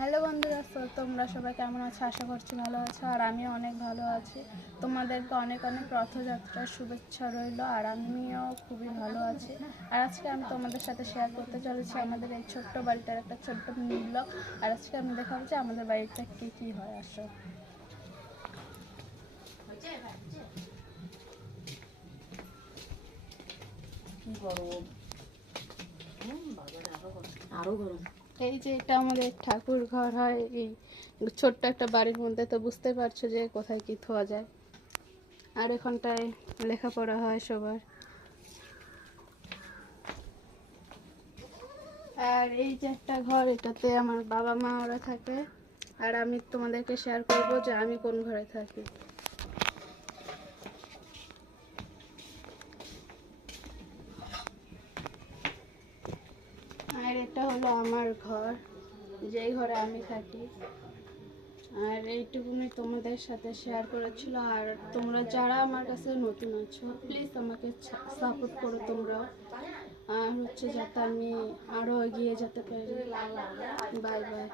Hello বন্ধুরা, তোমরা সবাই কেমন আছো? আশা করছি ভালো আছো, আর আমিও অনেক ভালো আছি। তোমাদেরকে অনেক অনেক রথযাত্রার শুভেচ্ছা রইল। আর আমিও খুবই ভালো আছি। আর আজকে আমি তোমাদের সাথে শেয়ার করতে চলেছি আমাদের এই ছোট্ট বাড়িটার একটা ছোট্ট মিনি ব্লগ। আর আজকে আমি দেখাবো যে আমাদের বাড়িটা কী হয়। আসো, কি গরম, আরো গরম। এই যে এটা আমাদের ঠাকুর ঘর হয় এই ছোট্ট একটা বাড়ির মধ্যে, তো বুঝতে পারছো যে কোথায় কি থোয়া যায়। আর এখানটায় লেখাপড়া হয় সবার। আর এই যে একটা ঘর, এটাতে আমার বাবা মা ওরা থাকে। আর আমি তোমাদেরকে শেয়ার করব যে আমি কোন ঘরে থাকি। আর এটা হলো আমার ঘর, যেই ঘরে আমি থাকি। আর এইটুকুনি তোমাদের সাথে শেয়ার করেছিল। আর তোমরা যারা আমার কাছে নতুন আছো, প্লিজ আমাকে সাপোর্ট করো তোমরাও। আর হচ্ছে যাতে আমি আরও এগিয়ে যেতে পারি। Bye bye.